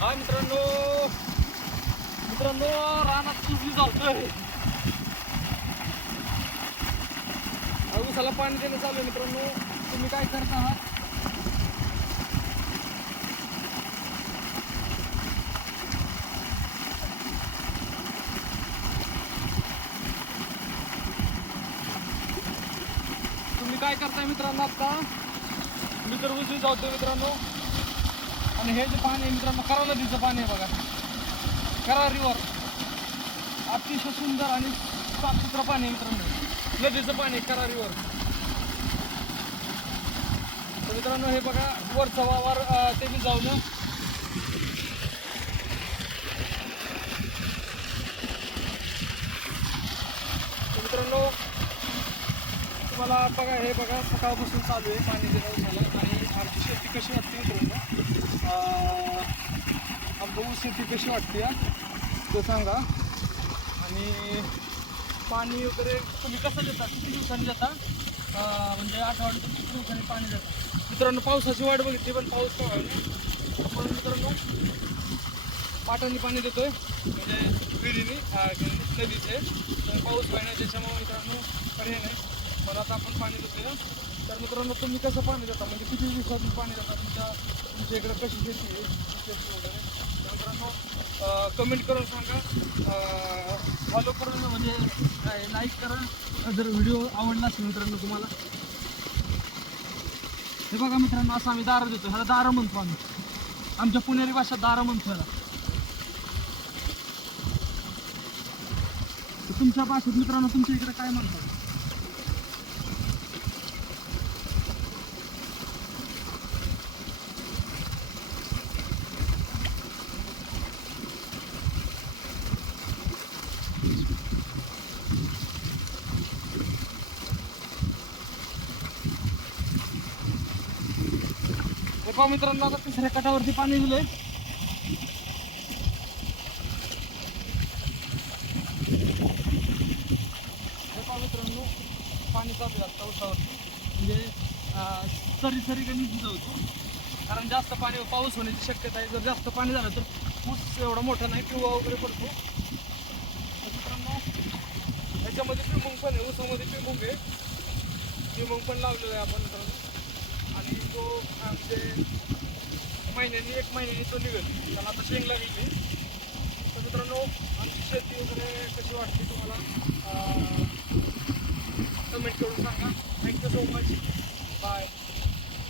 हा मित्रांनो. मित्रांनो रानात कुजली चालतोय उसाला पाणी देणं चालू आहे मित्रांनो. तुम्ही काय करत? आहात तुम्ही काय करताय मित्रांनो आता? मी तर उजवी जातोय मित्रांनो. आणि हे जे पाणी आहे मित्रांनो करा नदीचं पाणी आहे बघा. करा रिवर अतिशय सुंदर आणि साफसुथरं पाणी आहे मित्रांनो. नदीचं पाणी आहे करा रिवर तर मित्रांनो हे बघा वरचा वावर ते बी जाऊन मित्रांनो तुम्हाला बघा हे बघा सकाळपासून चालू आहे पाणी देणं झालं आणि आमची शेती कशी वाटते मित्रांनो अं, आमचं ऊस शेती कशी वाटते तो सांगा. आणि पाणी वगैरे तुम्ही कसं देता? किती दिवसांनी देता? म्हणजे आठवड्यातून किती दिवसांनी पाणी देता? मित्रांनो पावसाची वाट बघितली पण पाऊस काय व्हायला म्हणून मित्रांनो पाटांनी पाणी देतोय. म्हणजे विहिरीने नदीचे. तर पाऊस पाहिजे त्याच्यामुळे मित्रांनो पर्याय नाही. पण आता आपण पाणी देतोय. ना तर मित्रांनो तुम्ही कसं पाणी देता? म्हणजे किती दिवसातून पाणी देता? तुमच्या तुमच्या इकडे कशी शेती आहे? शेती वगैरे? मित्रांनो कमेंट करून सांगा. फॉलो करून म्हणजे लाईक करा. जर व्हिडिओ आवडला असेल मित्रांनो तुम्हाला. हे बघा मित्रांनो असं आम्ही दारा देतो ह्याला दारं म्हणतो आम्ही. आमच्या पुणेरी भाषेत दारं म्हणतो ह्याला. तुमच्या भाषेत मित्रांनो तुमच्या इकडे काय म्हणतात? पहा मित्रांनो आता तिसऱ्या कटावरती पाणी दिलंय. मित्रांनो पाणी जाते आहे आता उसावरती. म्हणजे सरी सरी कमी होतो कारण जास्त पाणी पाऊस होण्याची शक्यता आहे. जर जास्त पाणी झालं तर ऊस एवढा मोठा नाही पिवळा वगैरे पडतो. मित्रांनो ह्याच्यामध्ये पिमुंग पण आहे. ऊसामध्ये पिमुंग आहे. पिमुंग पण लावलेलं आहे आपण मित्रांनो. आणि तो म्हणजे महिन्याने एक महिन्यानी तो निघेल त्याला आता शेंग लागली. तर मित्रांनो आमची शेती वगैरे कशी वाटते तुम्हाला?